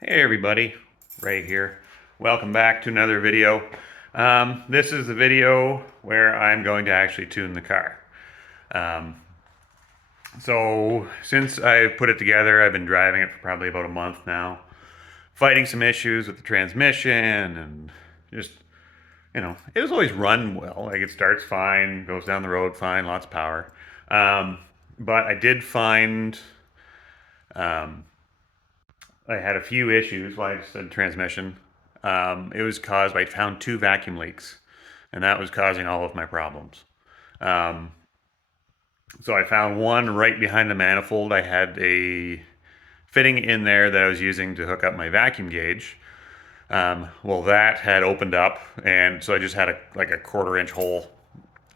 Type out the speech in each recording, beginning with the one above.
Hey everybody, Ray here. Welcome back to another video. This is the video where I'm going to actually tune the car. Um, so since I put it together, I've been driving it for probably about a month now, fighting some issues with the transmission and just, it was always run well. Like it starts fine, goes down the road fine, lots of power. But I did find um, I had a few issues, like I said, transmission. It was caused, I found two vacuum leaks, and that was causing all of my problems. Um, so I found one right behind the manifold. I had a fitting in there that I was using to hook up my vacuum gauge. Well, that had opened up, and so I just had like a quarter-inch hole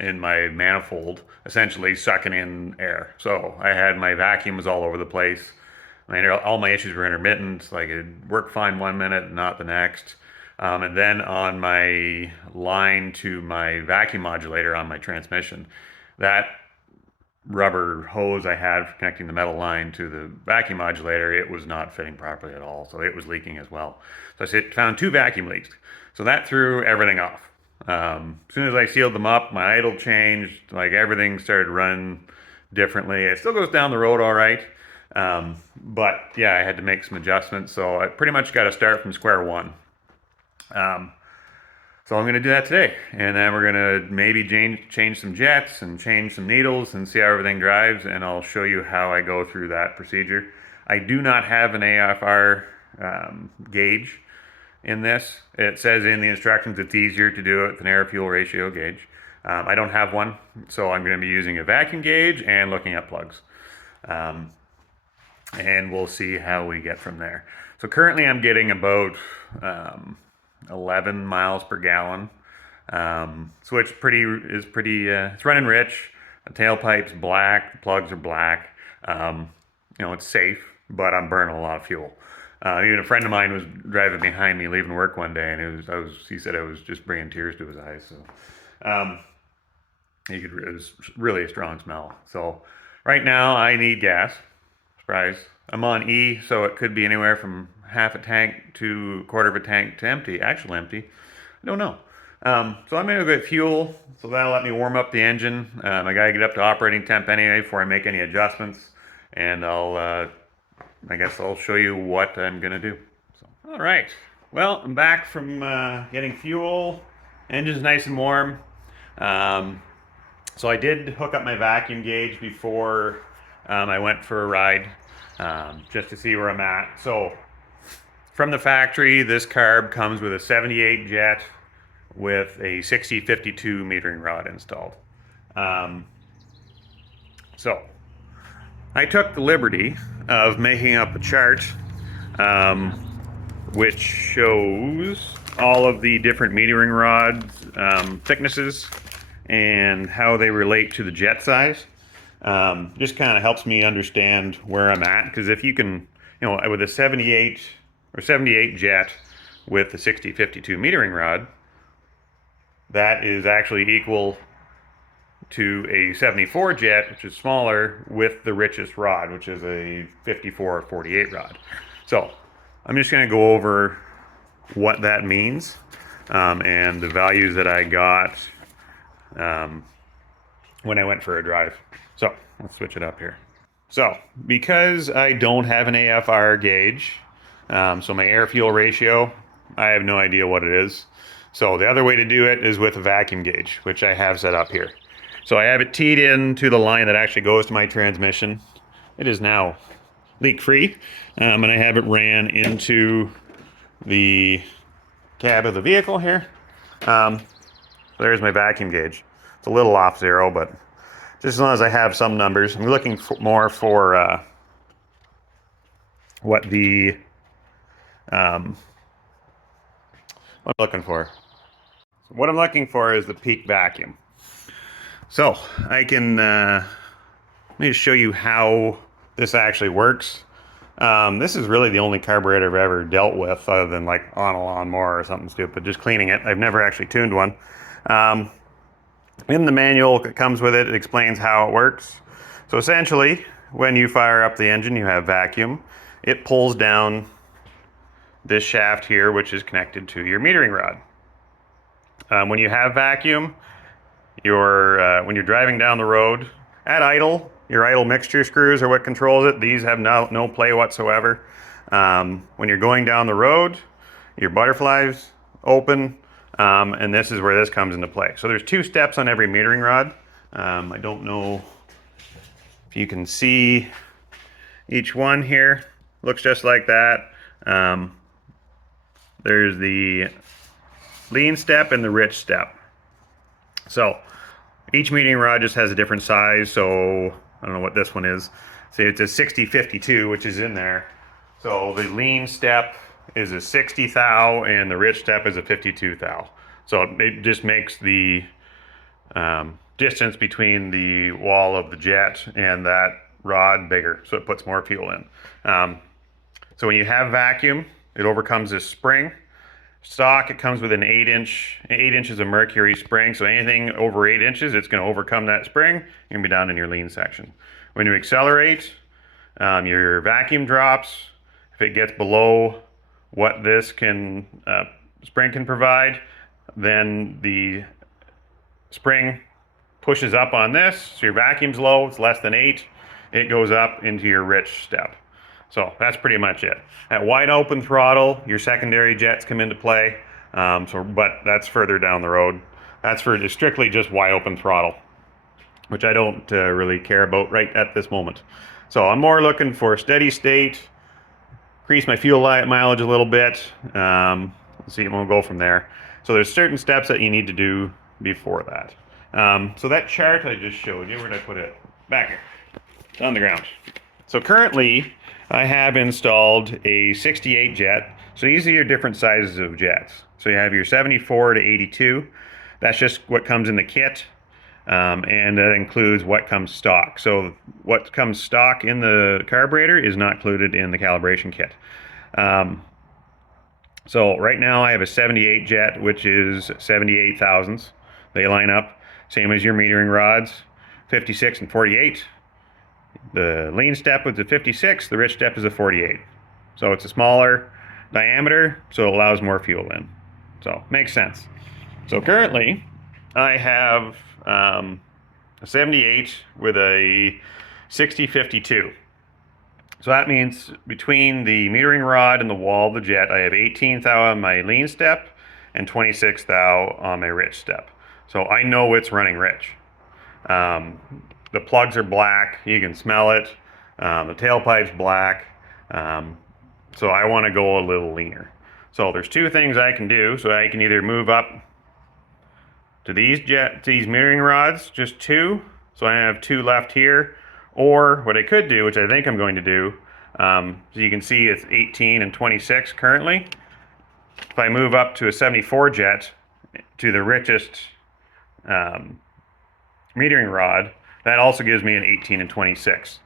in my manifold, essentially sucking in air. So I had my vacuum was all over the place. All my issues were intermittent. Like it worked fine one minute, not the next. And then on my line to my vacuum modulator on my transmission, that rubber hose I had for connecting the metal line to the vacuum modulator, it was not fitting properly at all. So it was leaking as well. So I found two vacuum leaks. So that threw everything off. As soon as I sealed them up, my idle changed. Like everything started running differently. It still goes down the road all right. But yeah, I had to make some adjustments. So I pretty much got to start from square one. Um, so I'm going to do that today. And then we're going to maybe change some jets and change some needles and see how everything drives. And I'll show you how I go through that procedure. I do not have an AFR gauge in this. It says in the instructions it's easier to do it with an air-fuel ratio gauge. I don't have one, so I'm going to be using a vacuum gauge and looking at plugs. And we'll see how we get from there. So currently I'm getting about 11 miles per gallon. Switch it's running rich. The tailpipe's black, the plugs are black. It's safe, but I'm burning a lot of fuel. Even a friend of mine was driving behind me leaving work one day, and he said I was just bringing tears to his eyes. So, it was really a strong smell. So right now I need gas. Surprise. I'm on E, so it could be anywhere from half a tank to a quarter of a tank to empty, actual empty. I don't know. So I'm going to get fuel, so that'll let me warm up the engine. I got to get up to operating temp anyway before I make any adjustments, and I guess I'll show you what I'm going to do. So, all right. Well, I'm back from getting fuel. Engine's nice and warm. So I did hook up my vacuum gauge before I went for a ride, just to see where I'm at. So from the factory, this carb comes with a 78 jet with a 6052 metering rod installed. So I took the liberty of making up a chart which shows all of the different metering rods thicknesses and how they relate to the jet size. Just kind of helps me understand where I'm at, because if you can, with a 78 jet with the 6052 metering rod, that is actually equal to a 74 jet, which is smaller, with the richest rod, which is a 54 or 48 rod. So I'm just going to go over what that means and the values that I got when I went for a drive. So let's switch it up here. So because I don't have an AFR gauge, so my air-fuel ratio, I have no idea what it is. So the other way to do it is with a vacuum gauge, which I have set up here. So I have it teed into the line that actually goes to my transmission. It is now leak-free, and I have it ran into the cab of the vehicle here. There's my vacuum gauge. It's a little off zero, but just as long as I have some numbers. I'm looking more for what I'm looking for. So what I'm looking for is the peak vacuum. So I can let me show you how this actually works. This is really the only carburetor I've ever dealt with, other than like on a lawnmower or something stupid, just cleaning it. I've never actually tuned one. In the manual that comes with it, it explains how it works. So essentially, when you fire up the engine, you have vacuum. It pulls down this shaft here, which is connected to your metering rod. When you have vacuum, when you're driving down the road at idle, your idle mixture screws are what controls it. These have no play whatsoever. When you're going down the road, your butterfly's open, and this is where this comes into play. So there's 2 steps on every metering rod. I don't know if you can see each one here. Looks just like that. There's the lean step and the rich step. So each metering rod just has a different size. So I don't know what this one is. Say it's a 6052, which is in there. So the lean step is a 60 thou and the rich step is a 52 thou. So it just makes the distance between the wall of the jet and that rod bigger, so it puts more fuel in. So when you have vacuum, it overcomes this spring. Stock, it comes with an 8 inches of mercury spring, so anything over 8 inches, it's going to overcome that spring. You're going to be down in your lean section. When you accelerate, your vacuum drops. If it gets below what this spring can provide, then the spring pushes up on this, so your vacuum's low, it's less than 8, it goes up into your rich step. So that's pretty much it. At wide open throttle, your secondary jets come into play, but that's further down the road. That's for strictly just wide open throttle, which I don't really care about right at this moment. So I'm more looking for steady state, increase my fuel mileage a little bit, let's see, and we'll go from there. So there's certain steps that you need to do before that. So that chart I just showed you, where did I put it? Back here. It's on the ground. So currently, I have installed a 68 jet. So these are your different sizes of jets. So you have your 74 to 82. That's just what comes in the kit. And that includes what comes stock. So what comes stock in the carburetor is not included in the calibration kit. So right now I have a 78 jet, which is 78 thousandths. They line up, same as your metering rods, 56 and 48. The lean step is a 56, the rich step is a 48. So it's a smaller diameter, so it allows more fuel in. So makes sense. So currently I have a 78 with a 6052. So that means between the metering rod and the wall of the jet, I have 18 thou on my lean step and 26 thou on my rich step. So I know it's running rich. The plugs are black, you can smell it. The tailpipe's black. So I want to go a little leaner. So there's 2 things I can do. So I can either move up to these metering rods, just 2. So I have 2 left here. Or what I could do, which I think I'm going to do, so you can see it's 18 and 26 currently. If I move up to a 74 jet to the richest metering rod, that also gives me an 18 and 26.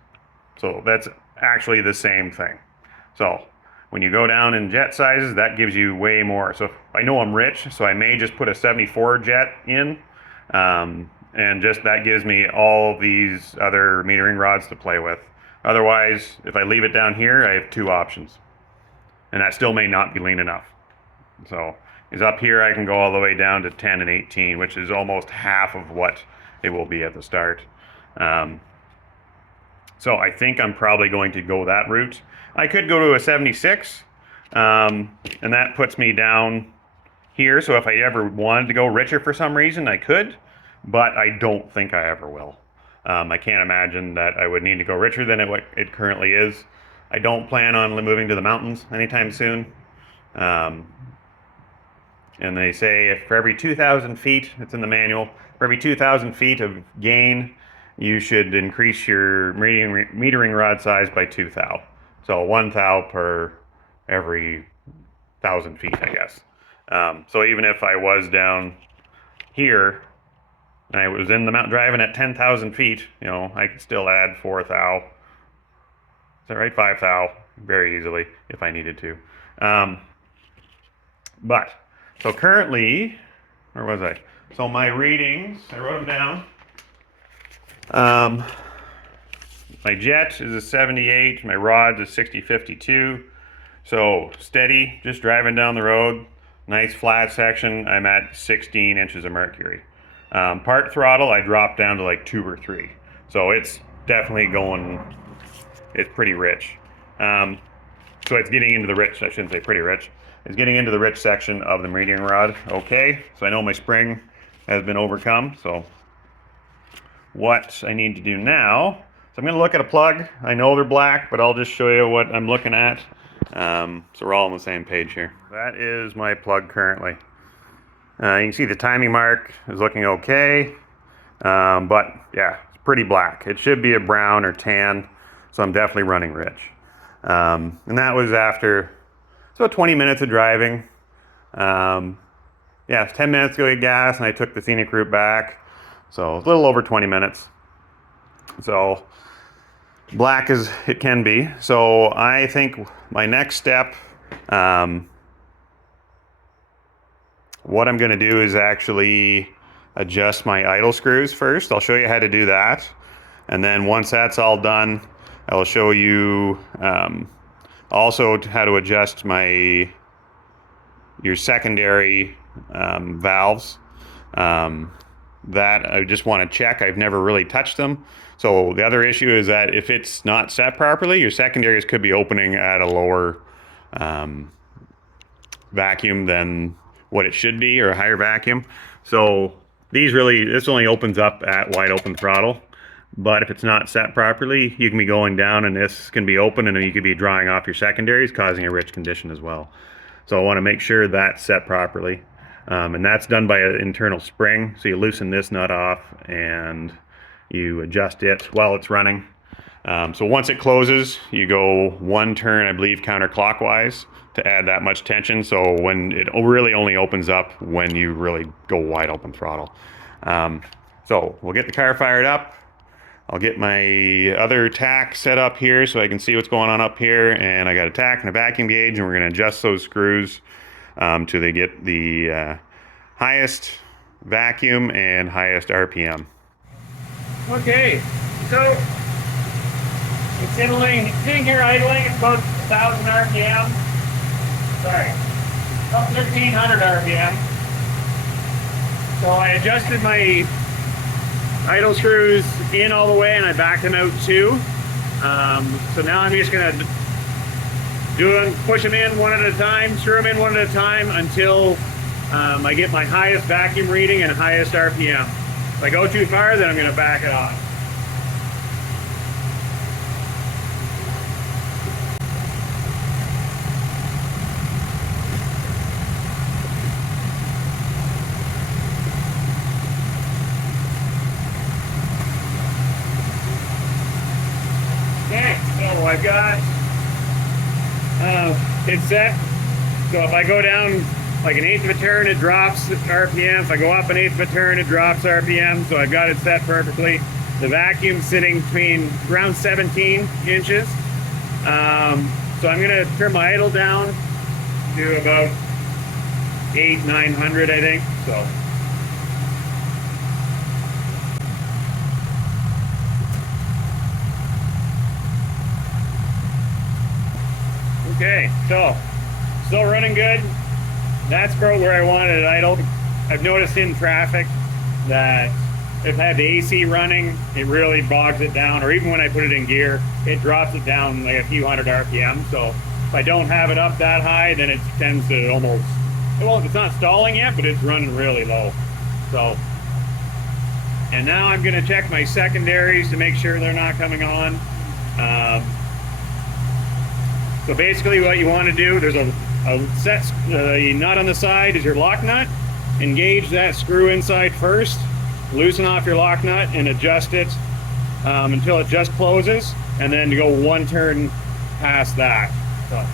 So that's actually the same thing. So when you go down in jet sizes, that gives you way more. So if I know I'm rich, so I may just put a 74 jet in, and just that gives me all these other metering rods to play with. Otherwise, if I leave it down here, I have 2 options. And that still may not be lean enough. So is up here, I can go all the way down to 10 and 18, which is almost half of what it will be at the start. So I think I'm probably going to go that route. I could go to a 76, and that puts me down here. So if I ever wanted to go richer for some reason, I could, but I don't think I ever will. I can't imagine that I would need to go richer than what it currently is. I don't plan on moving to the mountains anytime soon. And they say if for every 2,000 feet, it's in the manual, for every 2,000 feet of gain, you should increase your metering rod size by 2 thou. So 1 thou per every 1,000 feet, I guess. So even if I was down here, and I was in the mountain driving at 10,000 feet, you know, I could still add 4 thou. Is that right? 5 thou very easily if I needed to. So currently, where was I? So my readings, I wrote them down. My jet is a 78, my rod's a 6052. So steady, just driving down the road, nice flat section, I'm at 16 inches of mercury. Part throttle, I dropped down to like 2 or 3. So it's definitely going, it's pretty rich. So it's getting into the rich, I shouldn't say pretty rich, it's getting into the rich section of the meridian rod. Okay, so I know my spring has been overcome, so what I need to do now, so I'm going to look at a plug. I know they're black, but I'll just show you what I'm looking at. So we're all on the same page here. That is my plug currently. You can see the timing mark is looking okay, but yeah, it's pretty black. It should be a brown or tan, so I'm definitely running rich. And that was after, it's about 20 minutes of driving. Yeah, it's 10 minutes to go get gas, and I took the scenic route back. So a little over 20 minutes. So black as it can be. So I think my next step, what I'm going to do is actually adjust my idle screws first. I'll show you how to do that. And then once that's all done, I'll show you also how to adjust your secondary valves. That I just want to check. I've never really touched them. So the other issue is that if it's not set properly, your secondaries could be opening at a lower vacuum than what it should be, or a higher vacuum. So this only opens up at wide open throttle. But if it's not set properly, you can be going down and this can be open, and then you could be drawing off your secondaries, causing a rich condition as well. So I want to make sure that's set properly. And that's done by an internal spring. So you loosen this nut off and you adjust it while it's running. So once it closes, you go 1 turn, I believe, counterclockwise to add that much tension. So when it really only opens up when you really go wide open throttle. So we'll get the car fired up. I'll get my other tack set up here so I can see what's going on up here. And I got a tack and a vacuum gauge, and we're going to adjust those screws till they get the highest vacuum and highest RPM. Okay, so it's sitting here idling at about 1,000 RPM. Sorry, about 1,300 RPM. So I adjusted my idle screws in all the way, and I backed them out too. So now I'm just gonna push them in one at a time, screw them in one at a time until I get my highest vacuum reading and highest RPM. If I go too far, then I'm gonna back it off. Okay, so I've got it's set. So if I go down like 1/8 of a turn, it drops RPM. If I go up 1/8 of a turn, it drops RPM. So I've got it set perfectly. The vacuum's sitting between around 17 inches. So I'm gonna turn my idle down to about 800-900, I think. So. Okay, so still running good. That's about where I wanted it idle. I've noticed in traffic that if I have the AC running, it really bogs it down, or even when I put it in gear, it drops it down like a few hundred RPM. So if I don't have it up that high, then it tends to almost, well, it's not stalling yet, but it's running really low. So, and now I'm gonna check my secondaries to make sure they're not coming on. So basically what you want to do, there's a nut on the side is your lock nut. Engage that screw inside first, loosen off your lock nut and adjust it until it just closes, and then to go 1 turn past that. So.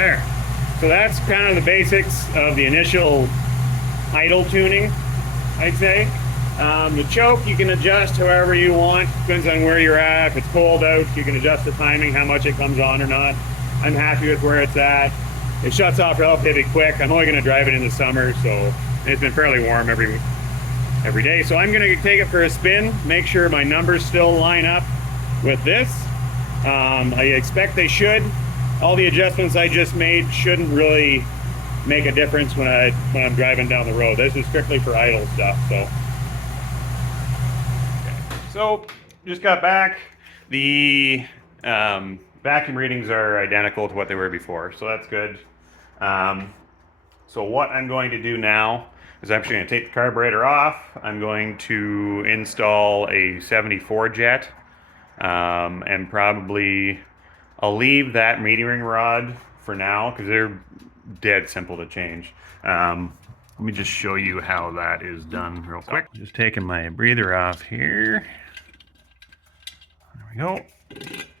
There. So that's kind of the basics of the initial idle tuning, I'd say. The choke you can adjust however you want, depends on where you're at. If it's cold out, you can adjust the timing, how much it comes on or not. I'm happy with where it's at. It shuts off relatively quick. I'm only going to drive it in the summer, so it's been fairly warm every day. So I'm going to take it for a spin, make sure my numbers still line up with this. I expect they should. All the adjustments I just made shouldn't really make a difference when I'm driving down the road. This is strictly for idle stuff. So just got back. The vacuum readings are identical to what they were before, so that's good. So what I'm going to do now is I'm actually going to take the carburetor off. I'm going to install a 74 jet, and probably I'll leave that metering rod for now because they're dead simple to change. Let me just show you how that is done real quick. Just taking my breather off here. There we go.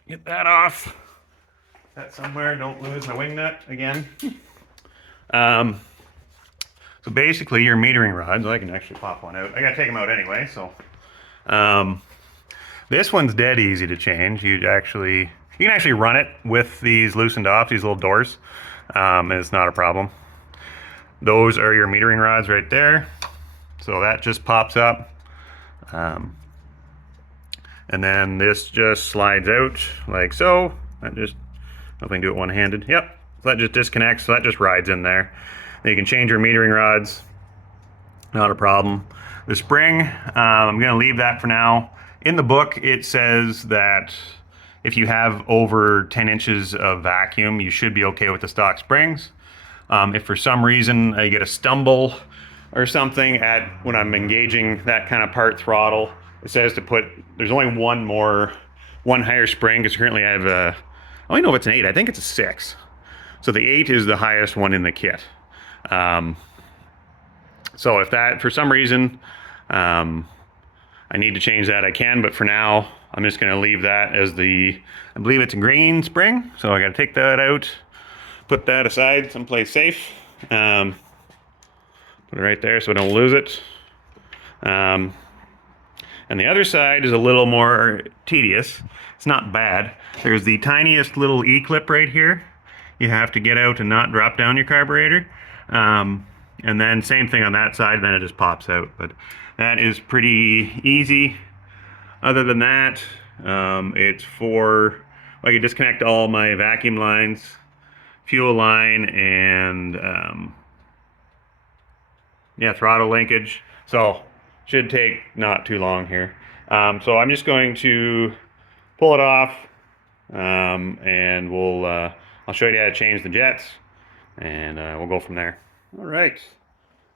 Get that off. That somewhere. Don't lose my wing nut again. So basically your metering rods, I can actually pop one out. I gotta take them out anyway, so. This one's dead easy to change. You can actually run it with these loosened off, these little doors, and it's not a problem. Those are your metering rods right there. So that just pops up. And then this just slides out like so. That just, if I can do it one-handed. Yep, so that just disconnects, so that just rides in there. Then you can change your metering rods, not a problem. The spring, I'm gonna leave that for now. In the book, it says that if you have over 10 inches of vacuum, you should be okay with the stock springs. If for some reason I get a stumble or something when I'm engaging that kind of part throttle, it says to put, there's only one higher spring, because currently I have I don't know if it's an 8, I think it's a 6. So the 8 is the highest one in the kit. So if that, for some reason, I need to change that, I can, but for now, I'm just gonna leave that as I believe it's a green spring, so I gotta take that out, put that aside someplace safe, put it right there so I don't lose it. And the other side is a little more tedious. It's not bad. There's the tiniest little E-clip right here. You have to get out and not drop down your carburetor. And then same thing on that side, then it just pops out. But that is pretty easy. Other than that, it's for, I can disconnect all my vacuum lines, fuel line, and yeah, throttle linkage. So should take not too long here. So I'm just going to pull it off, and I'll show you how to change the jets, and we'll go from there. All right,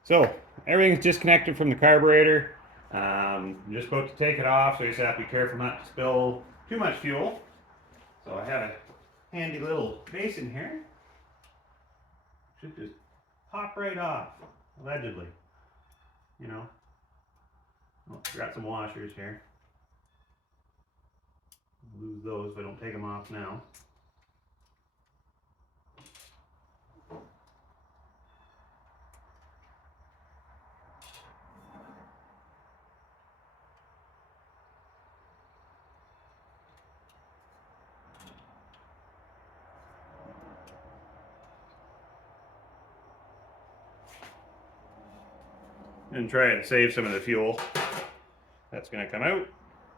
so everything's disconnected from the carburetor. I'm just about to take it off, so you just have to be careful not to spill too much fuel. So I have a handy little basin here. Should just pop right off, allegedly. You know. Oh, got some washers here. I'll lose those if I don't take them off now. And try and save some of the fuel that's going to come out.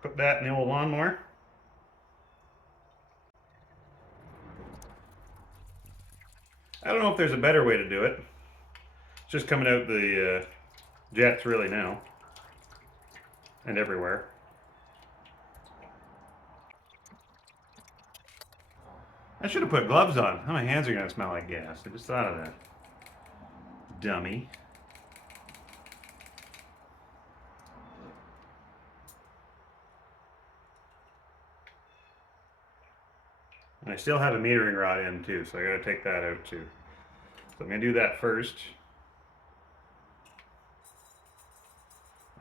Put that in the old lawnmower. I don't know if there's a better way to do it. It's just coming out the jets really now, and everywhere. I should have put gloves on. My hands are going to smell like gas. I just thought of that. Dummy. And I still have a metering rod in too, so I gotta take that out too. So I'm gonna do that first.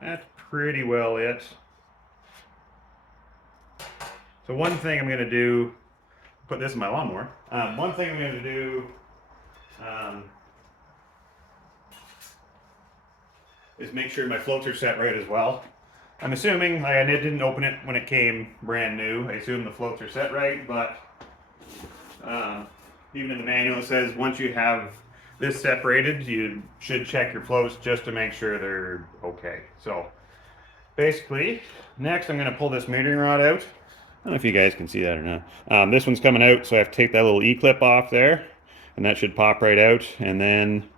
That's pretty well it. So one thing I'm gonna do put this in my lawnmower. One thing I'm going to do is make sure my floats are set right as well. I'm assuming, I didn't open it when it came brand new. I assume the floats are set right, but even in the manual it says once you have this separated, you should check your floats just to make sure they're okay. So basically, next I'm going to pull this metering rod out. I don't know if you guys can see that or not. This one's coming out, so I have to take that little E-clip off there, and that should pop right out. And then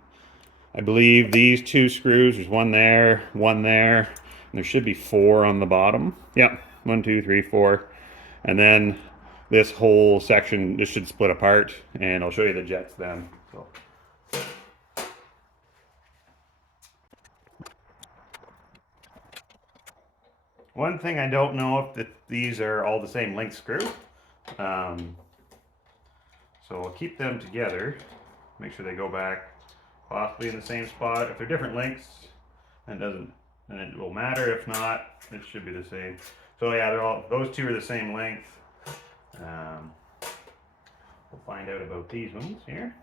I believe these two screws, there's one there, and there should be 4 on the bottom. Yep, 1, 2, 3, 4. And then this whole section, this should split apart, and I'll show you the jets then. So. One thing I don't know if these are all the same length screw. So I'll keep them together, make sure they go back possibly in the same spot. If they're different lengths, then it will matter. If not, it should be the same. So yeah, those two are the same length. We'll find out about these ones here.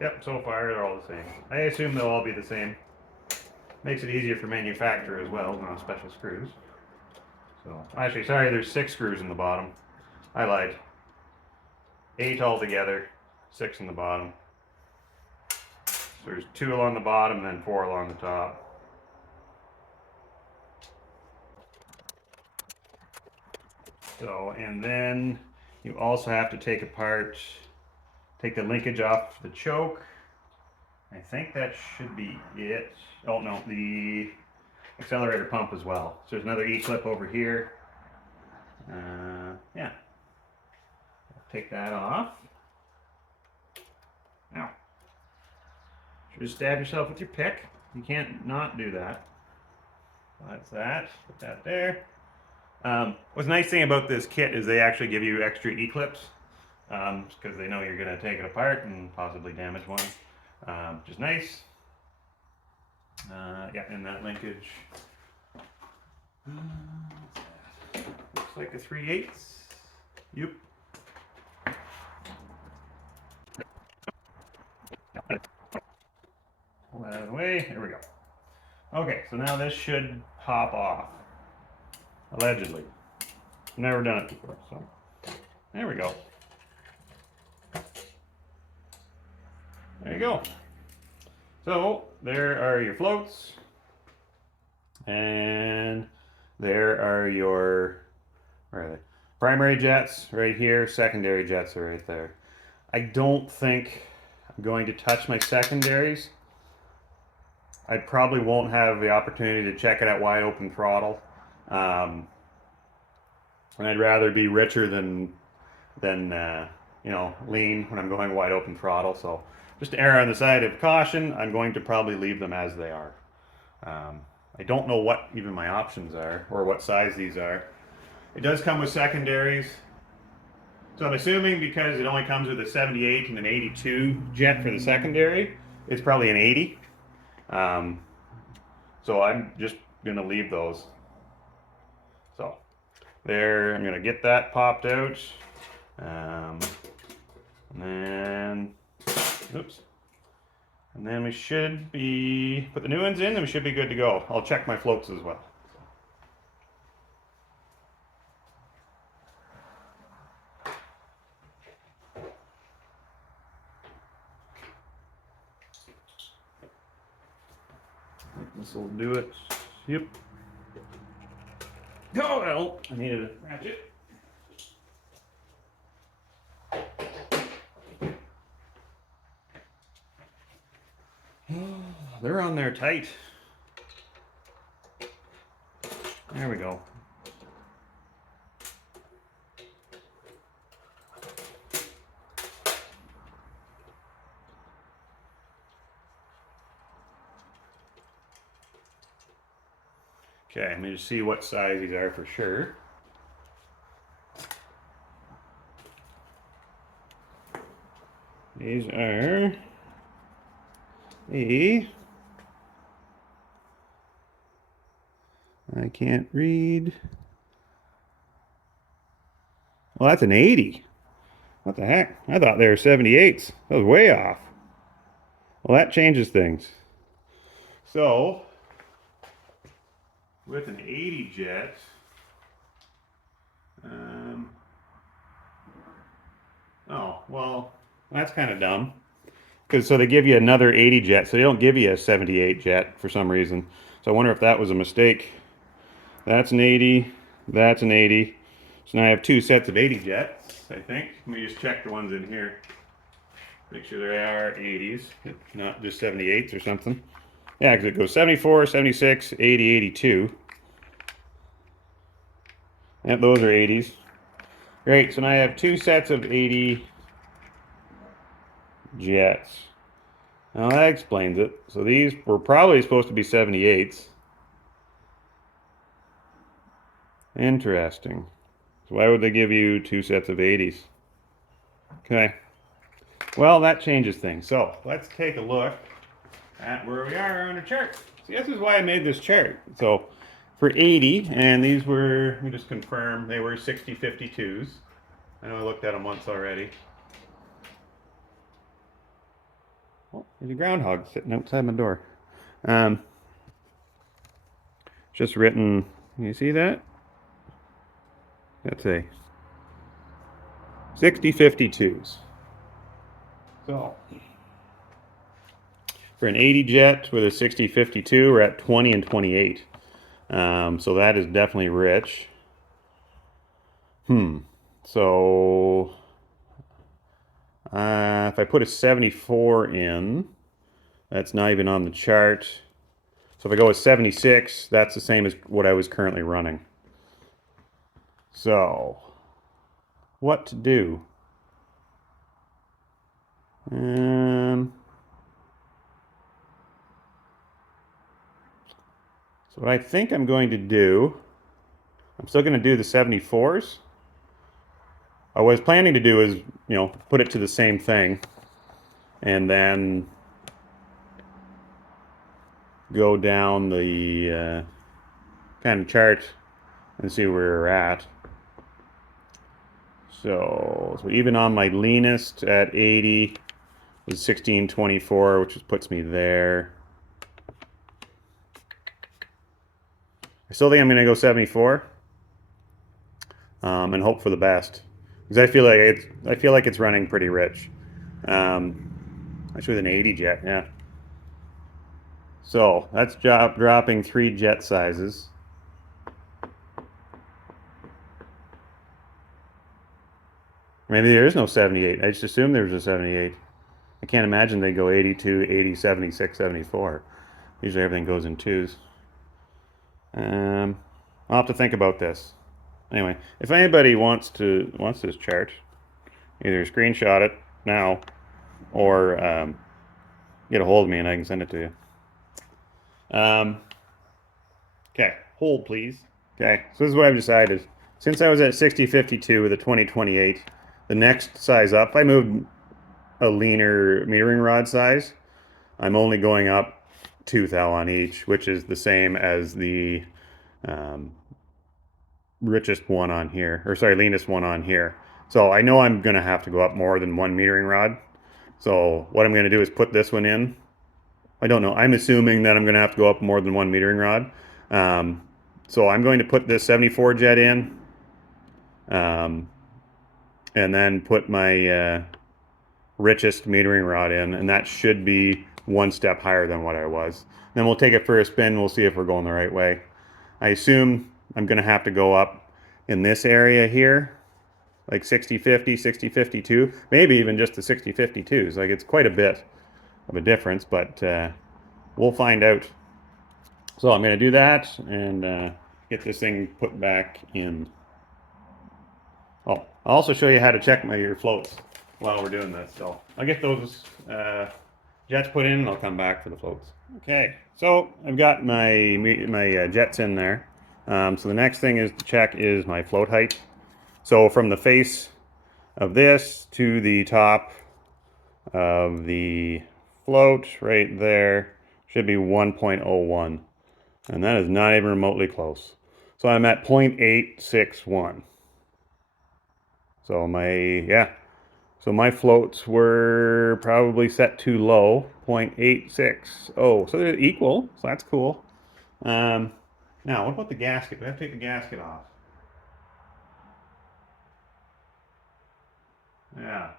Yep, so far they're all the same. I assume they'll all be the same. Makes it easier for manufacturer as well, no special screws. So, actually, sorry, there's 6 screws in the bottom. I lied. 8 altogether, 6 in the bottom. So there's 2 along the bottom and then 4 along the top. So, and then you also have to take the linkage off the choke. I think that should be it. Oh no, the accelerator pump as well. So there's another E-clip over here. Yeah. Take that off. Now, just stab yourself with your pick. You can't not do that. That's that. Put that there. What's nice thing about this kit is they actually give you extra E-clips. Because they know you're going to take it apart and possibly damage one, which is nice. Yeah, and that linkage looks like a 3/8. Yep. Pull that out of the way. There we go. Okay, so now this should pop off. Allegedly. Never done it before, so there we go. There you go. So there are your floats, and there are your, where are they? Primary jets right here, secondary jets are right there. I don't think I'm going to touch my secondaries. I probably won't have the opportunity to check it at wide open throttle. And I'd rather be richer than you know, lean when I'm going wide open throttle. So just to err on the side of caution, I'm going to probably leave them as they are. I don't know what even my options are or what size these are. It does come with secondaries. So I'm assuming because it only comes with a 78 and an 82 jet for the secondary, it's probably an 80. So I'm just going to leave those. So there, I'm going to get that popped out. And then, oops. And then we should be, put the new ones in and we should be good to go. I'll check my floats as well. This will do it. Yep. Oh, well, I needed a ratchet. They're on there tight. There we go. Okay, let me just see what size these are for sure. These are I can't read. Well, that's an 80. What the heck? I thought they were 78s. That was way off. Well, that changes things. So, with an 80 jet, oh, well, that's kind of dumb. Because so they give you another 80 jet, so they don't give you a 78 jet for some reason. So I wonder if that was a mistake. That's an 80, that's an 80. So now I have two sets of 80 jets, I think. Let me just check the ones in here. Make sure they are 80s, not just 78s or something. Yeah, because it goes 74, 76, 80, 82. Yep, those are 80s. Great, so now I have two sets of 80 jets. Now that explains it. So these were probably supposed to be 78s. Interesting. So why would they give you two sets of 80s? Okay. Well, that changes things. So let's take a look at where we are on our chart. See, this is why I made this chart. So for 80, and these were, let me just confirm, they were 6052s. I know I looked at them once already. Oh, there's a groundhog sitting outside my door. Just written, you see that? That's a 6052s. So for an 80 jet with a 6052, we're at 20 and 28. So that is definitely rich. So if I put a 74 in, that's not even on the chart. So if I go with 76, that's the same as what I was currently running. So what to do? So what I think I'm going to do, I'm still going to do the 74s. What I was planning to do is, put it to the same thing and then go down the kind of chart and see where we're at. So even on my leanest at 80 was 1624, which puts me there. I still think I'm going to go 74 and hope for the best, because I feel like it's running pretty rich. Actually, with an 80 jet, yeah. So that's dropping 3 jet sizes. Maybe there is no 78. I just assumed there was a 78. I can't imagine they go 82, 80, 76, 74. Usually everything goes in twos. I'll have to think about this. Anyway, if anybody wants this chart, either screenshot it now or get a hold of me and I can send it to you. Okay, hold please. Okay, so this is what I've decided. Since I was at 6052 with a 2028, the next size up, I moved a leaner metering rod size. I'm only going up 2 thou on each, which is the same as the richest one on here, or sorry, leanest one on here. So I know I'm gonna have to go up more than 1 metering rod. So what I'm gonna do is put this one in. I don't know, I'm assuming that I'm gonna have to go up more than 1 metering rod. So I'm going to put this 74 jet in, and then put my richest metering rod in, and that should be 1 step higher than what I was. Then we'll take it for a spin, we'll see if we're going the right way. I assume I'm gonna have to go up in this area here, like 6050, 6052, maybe even just the 6052s. Like, it's quite a bit of a difference, but we'll find out. So I'm gonna do that and get this thing put back in. Oh, I'll also show you how to check your floats while we're doing this. So I'll get those jets put in and I'll come back for the floats. Okay, so I've got my jets in there. So the next thing is to check is my float height. So from the face of this to the top of the float right there should be 1.01. And that is not even remotely close. So I'm at 0.861. So my floats were probably set too low, 0.86. Oh, so they're equal, so that's cool. Now, what about the gasket? Do I have to take the gasket off? Yeah.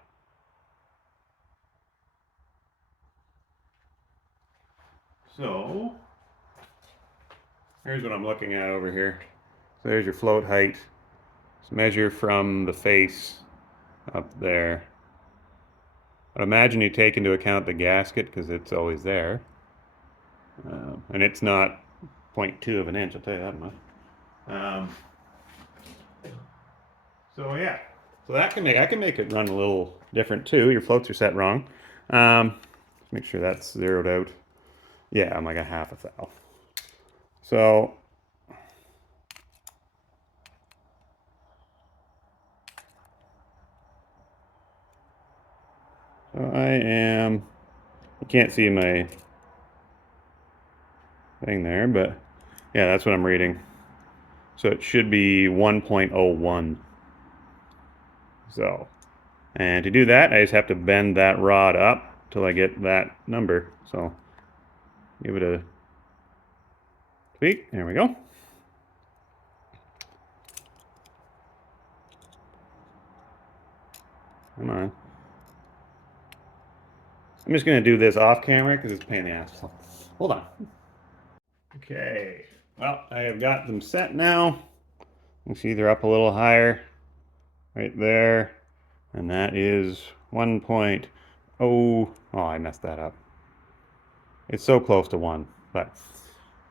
So, here's what I'm looking at over here. So there's your float height. Let's measure from the face up there. But imagine you take into account the gasket because it's always there. And it's not 0.2 of an inch, I'll tell you that much. So yeah, so I can make it run a little different too. Your floats are set wrong. Let's make sure that's zeroed out. Yeah, I'm like a half a thou. So you can't see my thing there, but yeah, that's what I'm reading. So it should be 1.01. So, and to do that, I just have to bend that rod up till I get that number. So give it a tweak. There we go. Come on. I'm just going to do this off camera because it's a pain in the ass. So, hold on. Okay. Well, I have got them set now. You can see they're up a little higher right there. And that is 1.0. Oh, I messed that up. It's so close to 1, but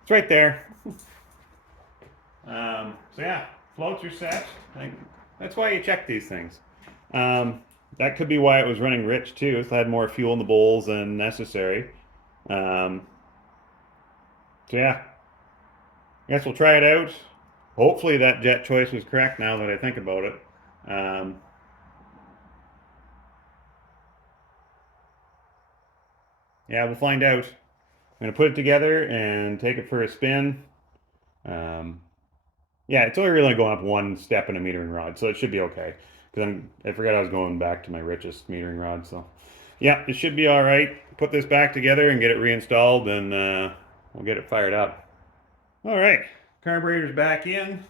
it's right there. So yeah, floats are set. That's why you check these things. That could be why it was running rich too. It had more fuel in the bowls than necessary. So yeah, I guess we'll try it out. Hopefully that jet choice was correct now that I think about it. Yeah, we'll find out. I'm going to put it together and take it for a spin. Yeah, it's only really going up one step in a metering rod, so it should be okay. Because I forgot I was going back to my richest metering rod, so yeah, it should be all right. Put this back together and get it reinstalled, and we'll get it fired up. All right, carburetor's back in.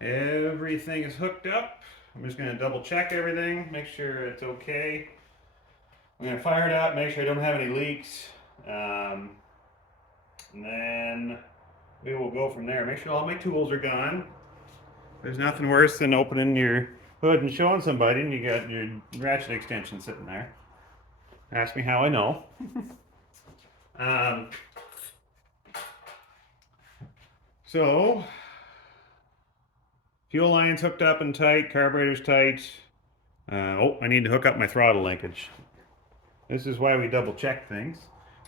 Everything is hooked up. I'm just going to double check everything, make sure it's okay. I'm going to fire it up, make sure I don't have any leaks, and then we will go from there. Make sure all my tools are gone. There's nothing worse than opening your hood and showing somebody and you got your ratchet extension sitting there. Ask me how I know. So, fuel line's hooked up and tight, carburetor's tight. I need to hook up my throttle linkage. This is why we double check things.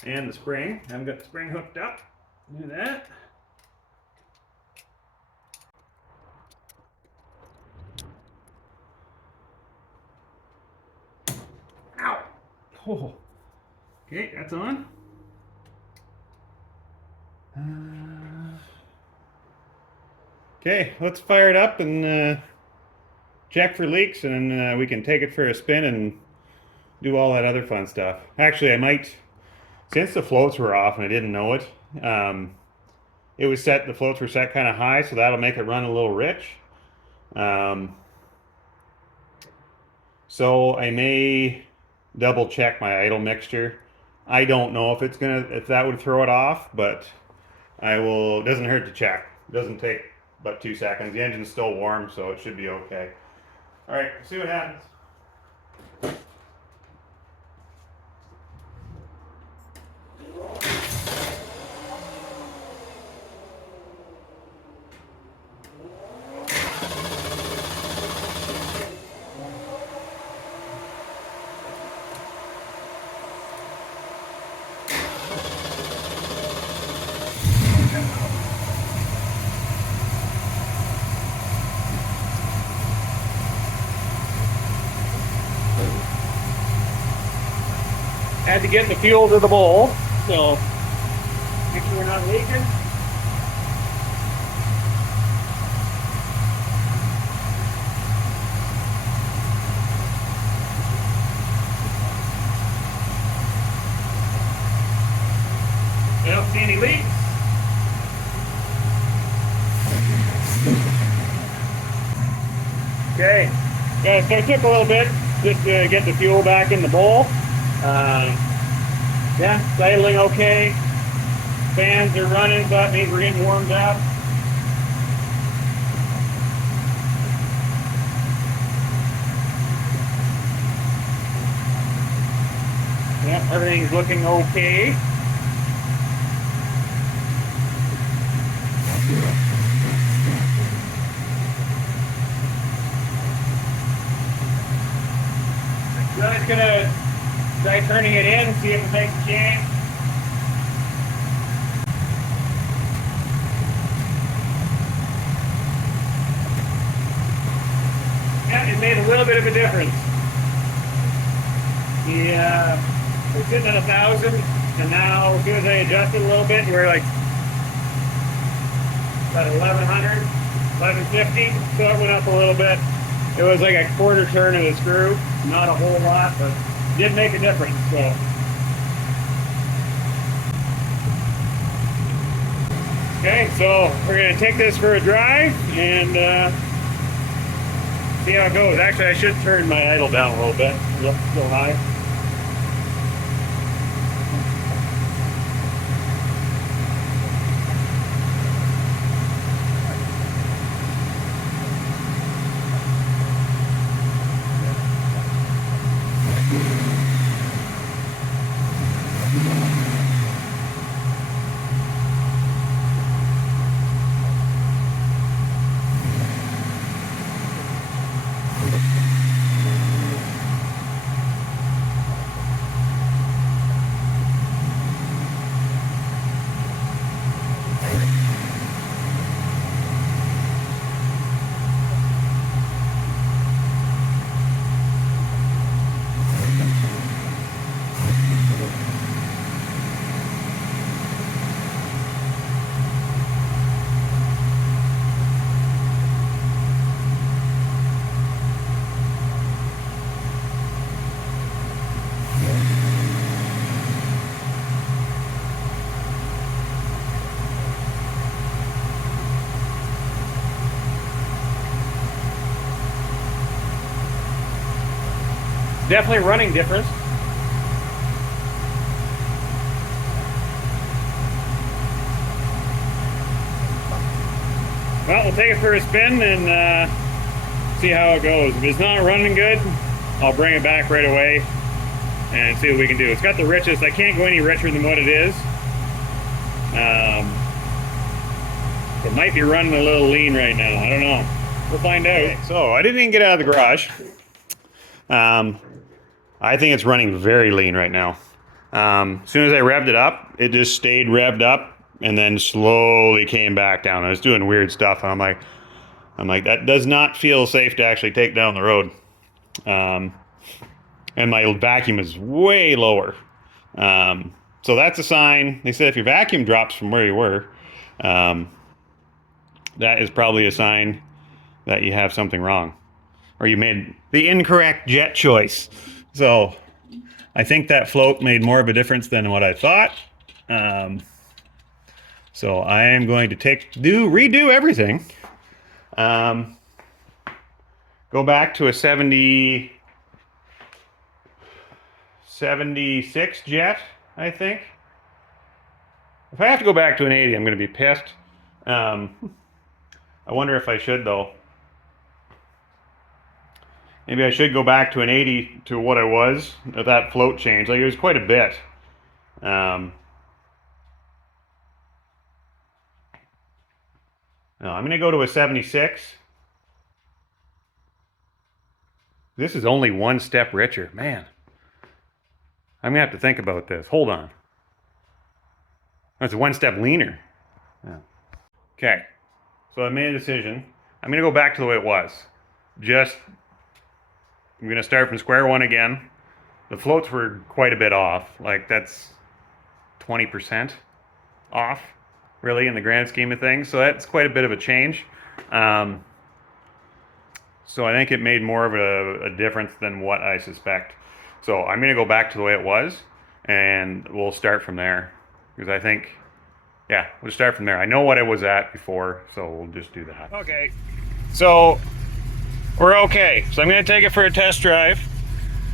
And the spring. I haven't got the spring hooked up. Do that. Ow! Oh. Okay, that's on. Okay, let's fire it up and check for leaks, and then we can take it for a spin and do all that other fun stuff. Actually, I might, since the floats were off and I didn't know it, it was set, the floats were set kind of high, so that'll make it run a little rich. So I may double check my idle mixture. I don't know if if that would throw it off, but I will, it doesn't hurt to check. It doesn't take but 2 seconds. The engine's still warm, so it should be okay. All right, see what happens. Had to get the fuel to the bowl, so make sure we're not leaking. I don't see any leaks. Okay, yeah, so it took a little bit just to get the fuel back in the bowl. Yeah, idling okay. Fans are running, so that means we're getting warmed up. Yeah, everything's looking okay. So I'm just gonna try turning it in and see if it makes a change. Yeah, it made a little bit of a difference. We're sitting at 1,000, and now as soon as I adjust it a little bit, we're like about 1,100, 1,150. So it went up a little bit. It was like a quarter turn of the screw, not a whole lot, but it did make a difference. So. Okay, so we're going to take this for a drive and see how it goes. Actually, I should turn my idle down a little bit. It's still high. Definitely running different. Well, we'll take it for a spin and see how it goes. If it's not running good, I'll bring it back right away and see what we can do. It's got the richest. I can't go any richer than what it is. It might be running a little lean right now. I don't know. We'll find out. Okay, so I didn't even get out of the garage. I think it's running very lean right now. As soon as I revved it up, it just stayed revved up and then slowly came back down. I was doing weird stuff, and I'm like, that does not feel safe to actually take down the road. And my vacuum is way lower. So that's a sign. They said if your vacuum drops from where you were, that is probably a sign that you have something wrong, or you made the incorrect jet choice. So I think that float made more of a difference than what I thought. So I am going to redo everything. Go back to a 76 jet, I think. If I have to go back to an 80, I'm going to be pissed. I wonder if I should, though. Maybe I should go back to an 80 to what I was at that float change. Like, it was quite a bit. No, I'm going to go to a 76. This is only one step richer. Man, I'm going to have to think about this. Hold on. That's one step leaner. Yeah. Okay, so I made a decision. I'm going to go back to the way it was. I'm going to start from square one again the floats were quite a bit off. Like that's 20% off, really, in the grand scheme of things. So that's quite a bit of a change. So I think it made more of a difference than what I suspect. So I'm going to go back to the way it was, and we'll start from there. Because I think, yeah, we'll start from there. I know what it was at before, so we'll just do that. Okay, so we're okay. So I'm going to take it for a test drive.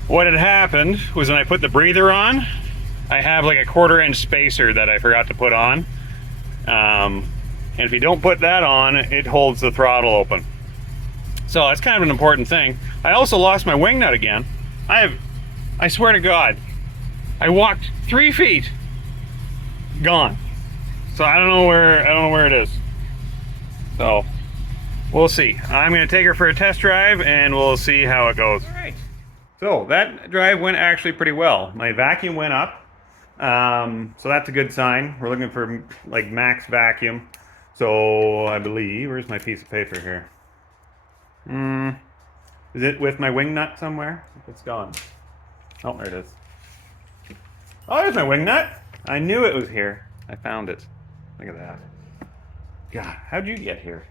What had happened was when I put the breather on, I have like a 1/4 inch spacer that I forgot to put on. And if you don't put that on, it holds the throttle open. So that's kind of an important thing. I also lost my wing nut again. I swear to God, I walked 3 feet, gone. So I don't know where it is. So we'll see. I'm gonna take her for a test drive and we'll see how it goes. All right. So that drive went actually pretty well. My vacuum went up. So that's a good sign. We're looking for like max vacuum. So I believe, where's my piece of paper here? Is it with my wing nut somewhere? It's gone. Oh, there it is. Oh, there's my wing nut. I knew it was here. I found it. Look at that. God, how'd you get here?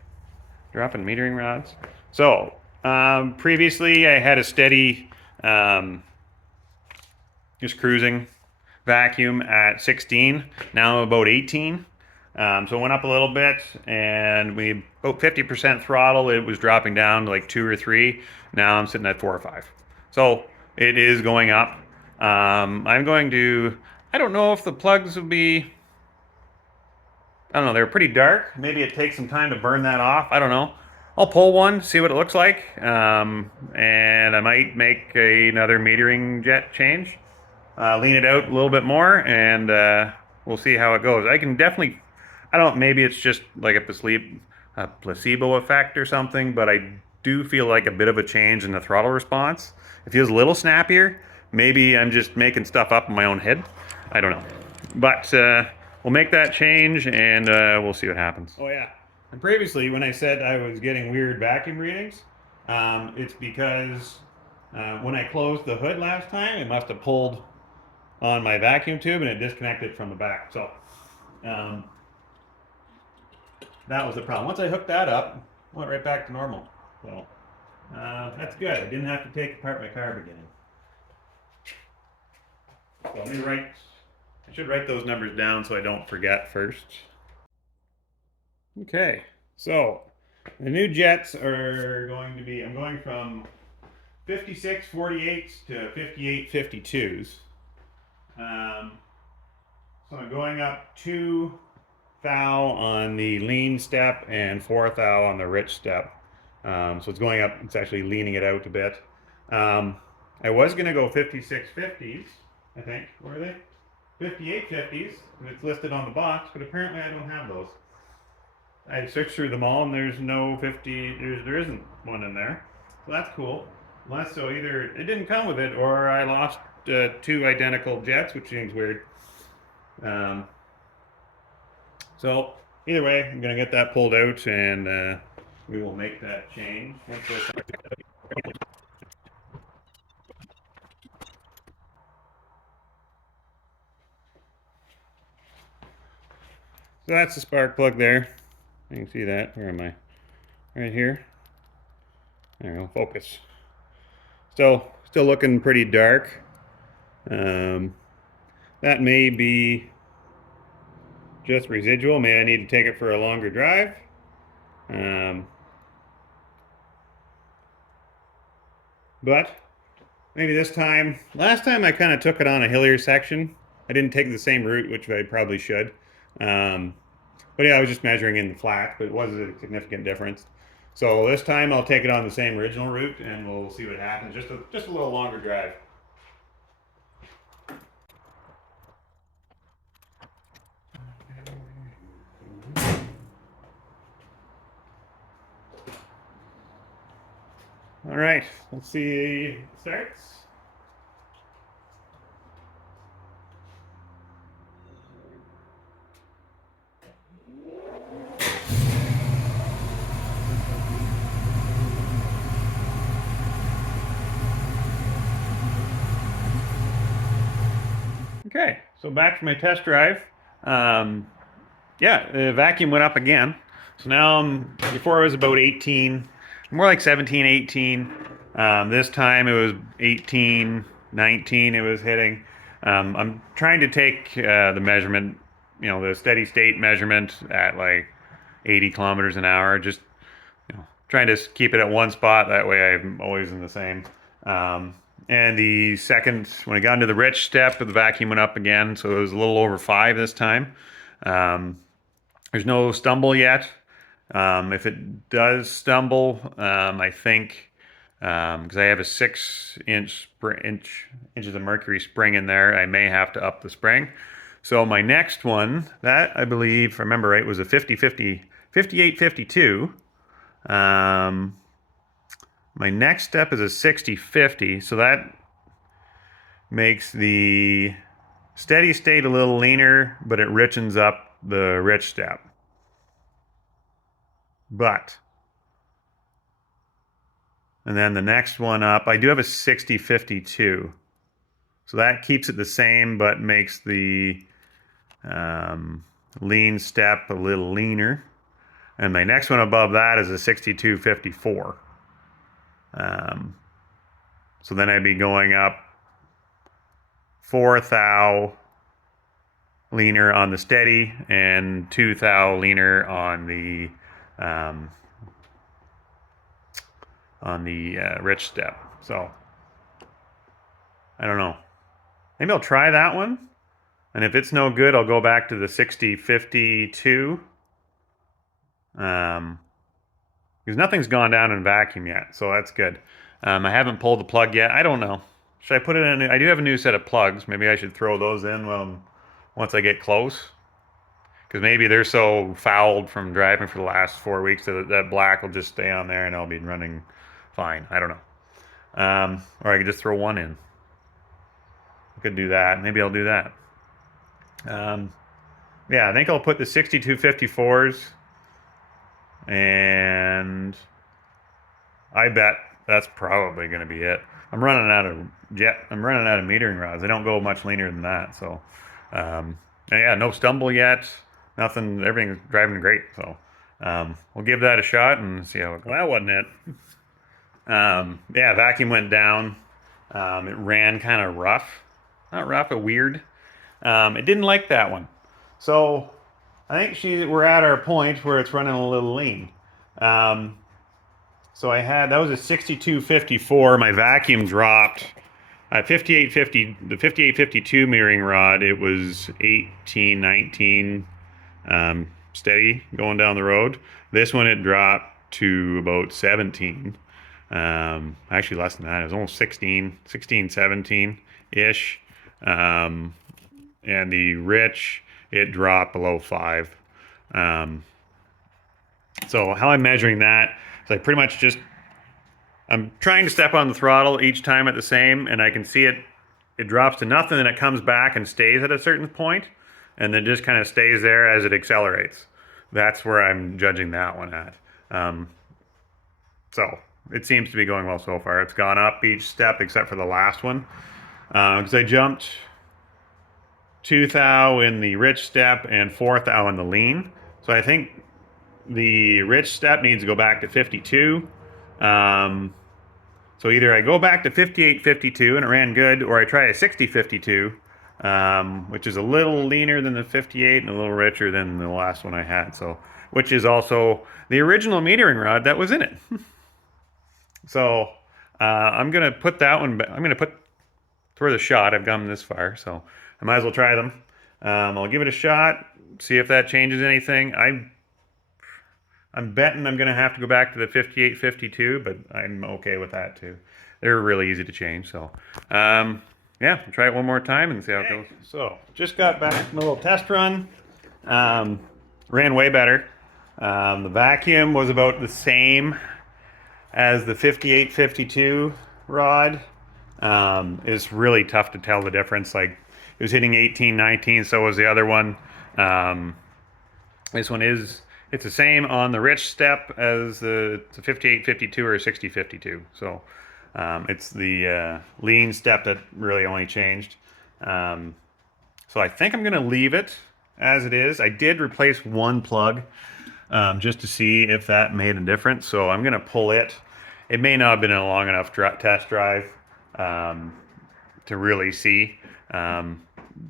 Dropping metering rods. So, previously I had a steady, just cruising vacuum at 16. Now I'm about 18. So it went up a little bit, and we about 50% throttle. It was dropping down to like 2 or 3. Now I'm sitting at 4 or 5. So it is going up. I'm going to, I don't know if the plugs will be, I don't know, they're pretty dark. Maybe it takes some time to burn that off. I don't know. I'll pull one, see what it looks like, and I might make another metering jet change. Lean it out a little bit more, and we'll see how it goes. I can definitely, I don't, maybe it's just like a placebo effect or something, but I do feel like a bit of a change in the throttle response. It feels a little snappier. Maybe I'm just making stuff up in my own head. I don't know. But we'll make that change and we'll see what happens. Oh yeah. And previously when I said I was getting weird vacuum readings, it's because when I closed the hood last time, it must have pulled on my vacuum tube and it disconnected from the back. So that was the problem. Once I hooked that up, it went right back to normal. So that's good. I didn't have to take apart my carb again. So let me I should write those numbers down so I don't forget first. Okay, so the new jets are going to be, I'm going from 56 48s to 58 52s. So I'm going up 2 thou on the lean step and 4 thou on the rich step. So it's going up, it's actually leaning it out a bit. I was going to go 56 50s, I think. Where are they? 58 50s, and it's listed on the box, but apparently I don't have those. I searched through them all and there's no 50, there isn't one in there. So that's cool. Unless, so either it didn't come with it or I lost 2 identical jets, which seems weird. So either way, I'm going to get that pulled out and we will make that change. So that's the spark plug there. You can see that. Where am I? Right here. There we go. Focus. Still looking pretty dark. That may be just residual. Maybe I need to take it for a longer drive. But maybe this time, last time I kind of took it on a hillier section. I didn't take the same route, which I probably should. But yeah, I was just measuring in the flat, but it was a significant difference. So this time I'll take it on the same original route and we'll see what happens. Just a little longer drive. All right, let's see, it starts. So back from my test drive. Yeah, the vacuum went up again. So now before it was about 18, more like 17, 18. This time it was 18, 19 it was hitting. I'm trying to take the measurement, the steady state measurement at like 80 kilometers an hour. Just trying to keep it at one spot. That way I'm always in the same. And the second, when I got into the rich step, the vacuum went up again. So it was a little over 5 this time. There's no stumble yet. If it does stumble, I think, because I have a 6-inch inches of mercury spring in there, I may have to up the spring. So my next one, that I believe, if I remember right, was a 5852. My next step is a 6050, so that makes the steady state a little leaner, but it richens up the rich step. And then the next one up, I do have a 6052. So that keeps it the same, but makes the lean step a little leaner. And my next one above that is a 6254. So then I'd be going up 4 thou leaner on the steady and 2 thou leaner on the rich step. So I don't know. Maybe I'll try that one. And if it's no good, I'll go back to the 6052. Because nothing's gone down in vacuum yet, so that's good. I haven't pulled the plug yet. I don't know. Should I put it in? I do have a new set of plugs. Maybe I should throw those in once I get close. Because maybe they're so fouled from driving for the last 4 weeks that that black will just stay on there and I'll be running fine. I don't know. Or I could just throw one in. I could do that. Maybe I'll do that. Yeah, I think I'll put the 6254s. And I bet that's probably going to be it. I'm running out of metering rods. They don't go much leaner than that. So, and yeah, no stumble yet. Nothing. Everything's driving great. So, we'll give that a shot and see how it goes. Well, that wasn't it. Yeah, vacuum went down. It ran kind of rough. Not rough, but weird. It didn't like that one. So I think we're at our point where it's running a little lean. So that was a 6254. My vacuum dropped. The 5852 metering rod, it was 18, 19 steady going down the road. This one, it dropped to about 17. Actually less than that. It was almost 16, 17-ish. And the rich, it dropped below 5. So how I'm measuring that is I pretty much I'm trying to step on the throttle each time at the same, and I can see it drops to nothing, and it comes back and stays at a certain point, and then just kind of stays there as it accelerates. That's where I'm judging that one at. So it seems to be going well so far. It's gone up each step except for the last one, because I jumped 2 thou in the rich step and 4 thou in the lean. So I think the rich step needs to go back to 52. So either I go back to 5852 and it ran good, or I try a 6052, which is a little leaner than the 58 and a little richer than the last one I had. So, which is also the original metering rod that was in it. So I'm gonna put that one. I'm gonna throw the shot. I've gone this far, so I might as well try them. I'll give it a shot, see if that changes anything. I'm betting I'm going to have to go back to the 5852, but I'm okay with that too. They're really easy to change. So, yeah, I'll try it one more time and see how it goes. So, just got back from a little test run. Ran way better. The vacuum was about the same as the 5852 rod. It's really tough to tell the difference. Like, it was hitting 18, 19, so was the other one. This one it's the same on the rich step as the 5852 or 6052. So it's the lean step that really only changed. So So I think I'm going to leave it as it is. I did replace one plug just to see if that made a difference. So I'm going to pull it. It may not have been a long enough test drive to really see.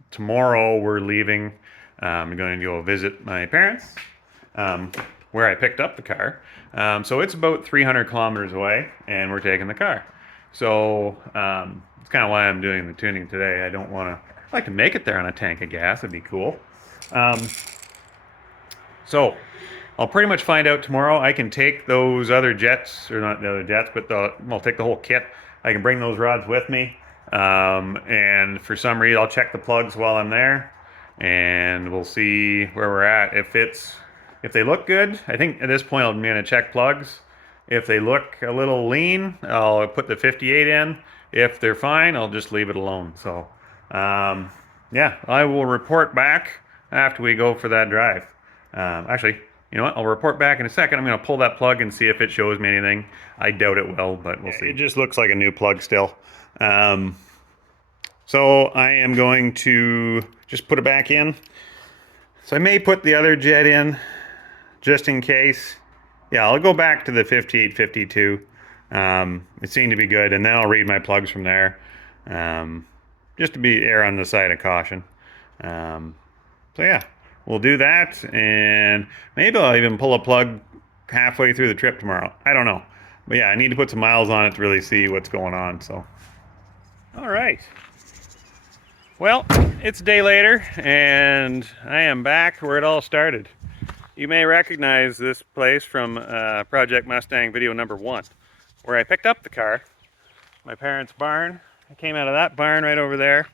Tomorrow we're leaving. I'm going to go visit my parents where I picked up the car. So it's about 300 kilometers away, and we're taking the car. So it's kind of why I'm doing the tuning today. I'd like to make it there on a tank of gas. It'd be cool. So I'll pretty much find out tomorrow. I can take those other jets, or not the other jets, but I'll take the whole kit. I can bring those rods with me. And for some reason, I'll check the plugs while I'm there, and we'll see where we're at. If they look good, I think at this point I'm going to check plugs. If they look a little lean, I'll put the 58 in. If they're fine, I'll just leave it alone. So, yeah, I will report back after we go for that drive. Actually, you know what? I'll report back in a second. I'm going to pull that plug and see if it shows me anything. I doubt it will, but we'll see. It just looks like a new plug still. So I am going to just put it back in. So I may put the other jet in just in case. Yeah, I'll go back to the 58, 52. It seemed to be good, and then I'll read my plugs from there. Just to be err on the side of caution. So yeah, we'll do that, and maybe I'll even pull a plug halfway through the trip tomorrow. I don't know. But yeah, I need to put some miles on it to really see what's going on, so. All right. Well, it's a day later, and I am back where it all started. You may recognize this place from Project Mustang video number 1, where I picked up the car, my parents' barn. I came out of that barn right over there.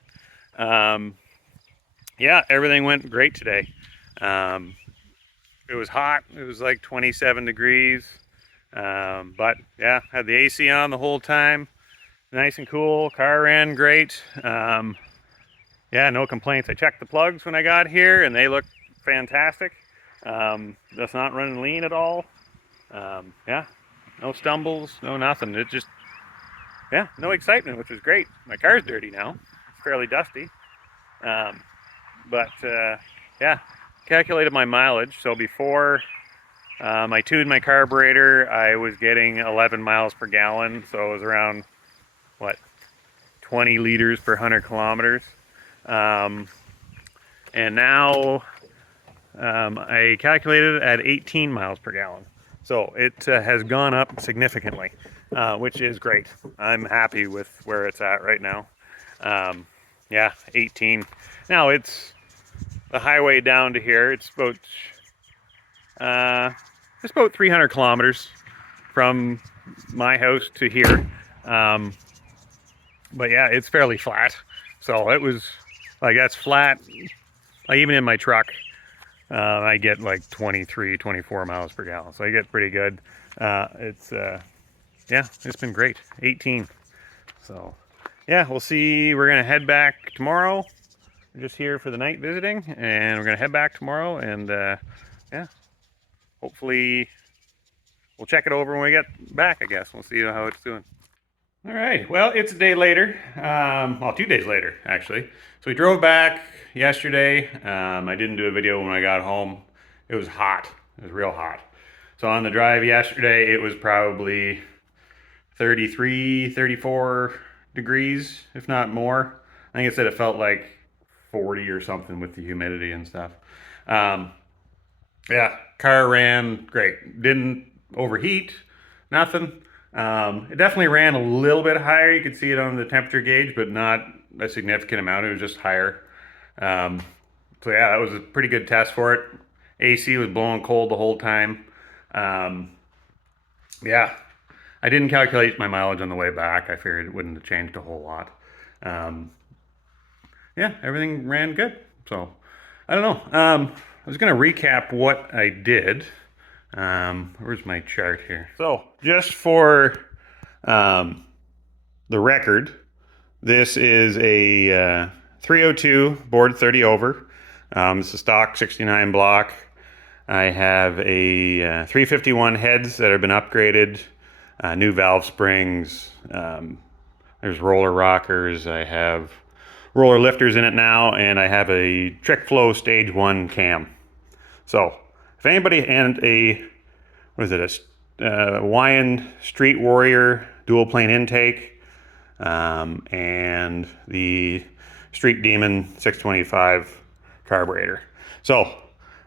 Yeah, everything went great today. It was hot. It was like 27 degrees. But yeah, had the AC on the whole time. Nice and cool. Car ran great. Yeah, no complaints. I checked the plugs when I got here, and they look fantastic. That's not running lean at all. Yeah, no stumbles, no nothing. It just, yeah, no excitement, which is great. My car's dirty now. It's fairly dusty. But yeah, calculated my mileage. So before I tuned my carburetor, I was getting 11 miles per gallon. So it was around, what, 20 liters per 100 kilometers. And now I calculated it at 18 miles per gallon. So it has gone up significantly, which is great. I'm happy with where it's at right now. Yeah, 18. Now it's the highway down to here. It's about 300 kilometers from my house to here. But yeah, it's fairly flat. So it was like, that's flat. Like even in my truck, I get like 23, 24 miles per gallon. So I get pretty good. Yeah, it's been great. 18. So yeah, we'll see. We're going to head back tomorrow. We're just here for the night visiting, and we're going to head back tomorrow. And yeah, hopefully we'll check it over when we get back, I guess. We'll see how it's doing. All right, well, it's a day later, well, 2 days later, actually. So we drove back yesterday. I didn't do a video when I got home. It was hot. It was real hot. So on the drive yesterday, it was probably 33, 34 degrees, if not more. I think it said it felt like 40 or something with the humidity and stuff. Yeah, car ran great. Didn't overheat, nothing. It definitely ran a little bit higher. You could see it on the temperature gauge, but not a significant amount. It was just higher. So yeah, that was a pretty good test for it. AC was blowing cold the whole time. Yeah, I didn't calculate my mileage on the way back. I figured it wouldn't have changed a whole lot. Yeah, everything ran good. So I don't know. I was going to recap what I did. Where's my chart here? So just for the record, this is a 302 board 30 over. It's a stock 69 block. I have a 351 heads that have been upgraded, new valve springs. There's roller rockers. I have roller lifters in it now, and I have a Trick Flow Stage 1 cam. So if anybody, and a, what is it, a Hawaiian Street Warrior dual plane intake, and the Street Demon 625 carburetor. So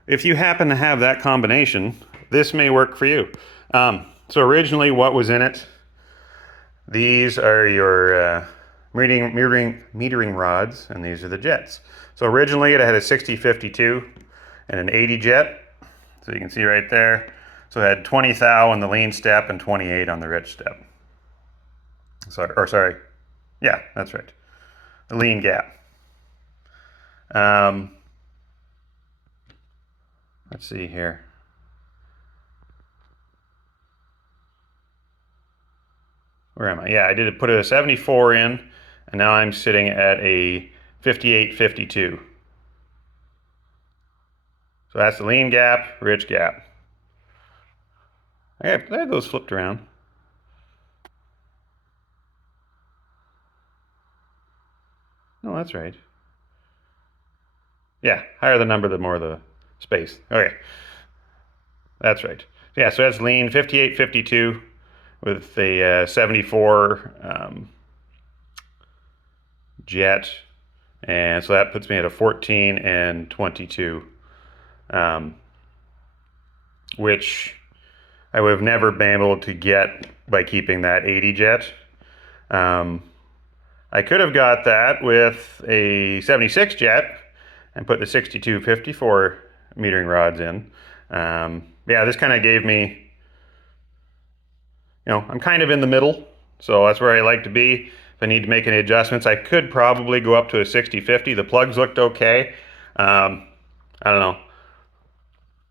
if you happen to have that combination, this may work for you. So originally what was in it, these are your metering rods, and these are the jets. So originally it had a 6052 and an 80 jet. So you can see right there. So it had 20 thou on the lean step and 28 on the rich step. Sorry. Yeah, that's right. The lean gap. Let's see here. Where am I? Yeah, I did put a 74 in, and now I'm sitting at a 5852. So that's the lean gap, rich gap. I had those flipped around. No, that's right. Yeah, higher the number, the more the space. Okay, that's right. Yeah, so that's lean 5852 with a 74 jet, and so that puts me at a 14 and 22, which I would have never been able to get by keeping that 80 jet. I could have got that with a 76 jet and put the 6254 metering rods in. Yeah, this kind of gave me, I'm kind of in the middle, so that's where I like to be. If I need to make any adjustments, I could probably go up to a 6050. The plugs looked okay. I don't know.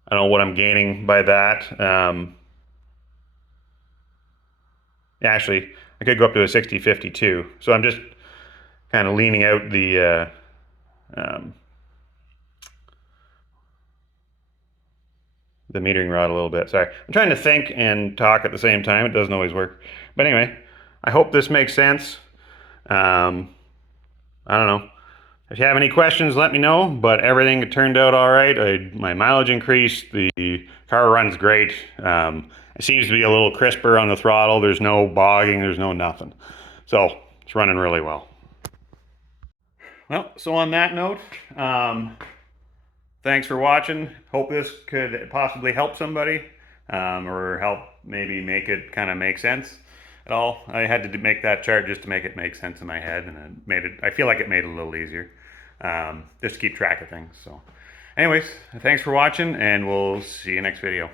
I don't know what I'm gaining by that. Actually, I could go up to a 6052. So I'm just kind of leaning out the metering rod a little bit. Sorry, I'm trying to think and talk at the same time. It doesn't always work. But anyway, I hope this makes sense. I don't know. If you have any questions, let me know. But everything turned out all right. My mileage increased. The car runs great. It seems to be a little crisper on the throttle. There's no bogging. There's no nothing. So it's running really well. Well, so on that note, thanks for watching. Hope this could possibly help somebody, or help maybe make it kind of make sense at all. I had to make that chart just to make it make sense in my head, and I feel like it made it a little easier, just to keep track of things. So anyways, thanks for watching, and we'll see you next video.